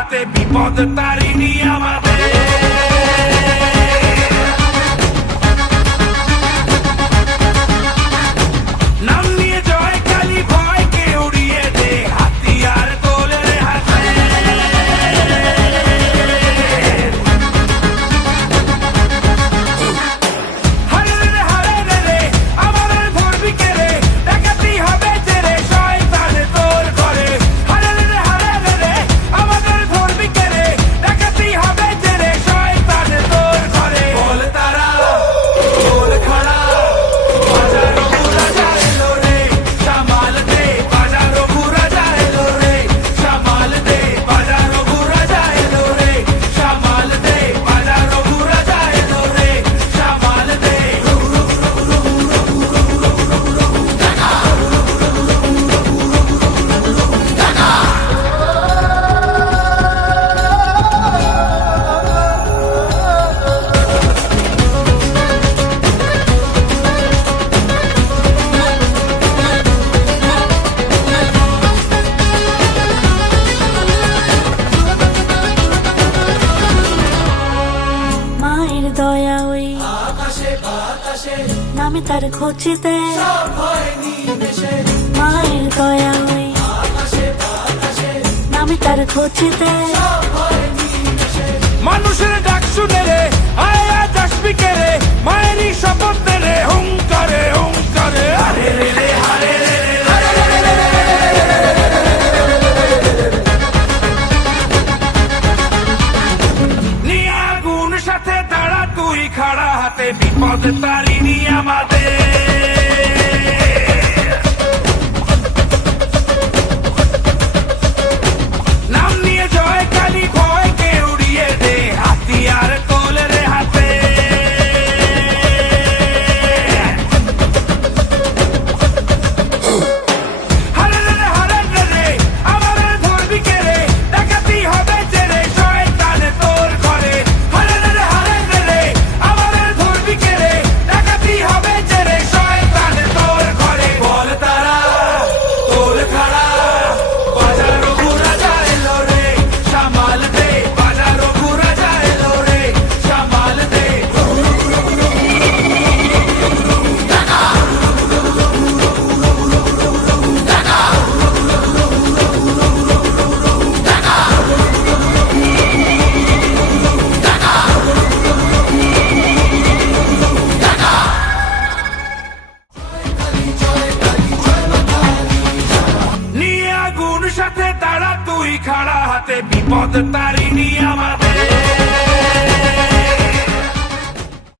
হাতে বিপদ তারিণী আমাদের। নাম নিয়ে জয় কালী ভয়কে উড়িয়ে দে, হাতিয়ার তোলে রে হাতে। হারে রে হারে রে আমাদের ধরবি কে রে, ডাকাতি হবে যে রে শয়তান তোর ঘরে। হারে রে হারে রে আমাদের ধরবি কে রে, ডাকাতি হবে যে রে শয়তান তোর ঘরে। বল তারা বল খড়া বাজারো রাজা এলো রে, সামাল দে বাজারো রাজা এলো রে, সামাল দে বাজারো রাজা এলো রে, সামাল দে বাজারো রাজা এলো রে, সামাল দে। মায়ের দয়া ওই আকাশে বাতাসে নামে তার খোঁজিতে, সব ভয় নিমেষে, মায়ের দয়া ওই আকাশে বাতাসে নামে তার খোঁজিতে। সব ভয় নিমেষে। মানুষের ডাক শুনে রে আয় আজ আসবি কে রে, মায়েরই শপথ দে রে হুঙ্কারে হুঙ্কারে। হারে রে রে হারে রে রে হারে রে রে রে নিয়ে আগুন সাথে দাঁড়া তুই খাড়া হাতে বিপদ তারিণী আমাদের। নাম নিয়ে জয় কালী ভয়কে উড়িয়ে দে, হাতিয়ার তোলে রে হাতে। হারে রে হারে রে আমাদের ধরবি কে রে, ডাকাতি হবে যে রে শয়তান তোর ঘরে। হারে রে হারে রে আমাদের ধরবি কে রে, ডাকাতি হবে যে রে শয়তান তোর ঘরে। বল তারা তোর খাড়া বাজারো রাজা এলো রে, সামাল দে বাজারো রাজা এলো রে, সামাল দে। নিয়ে আগুন সাথে দাঁড়া তুই খাড়া হাতে বিপদ তারিণী আমাদের।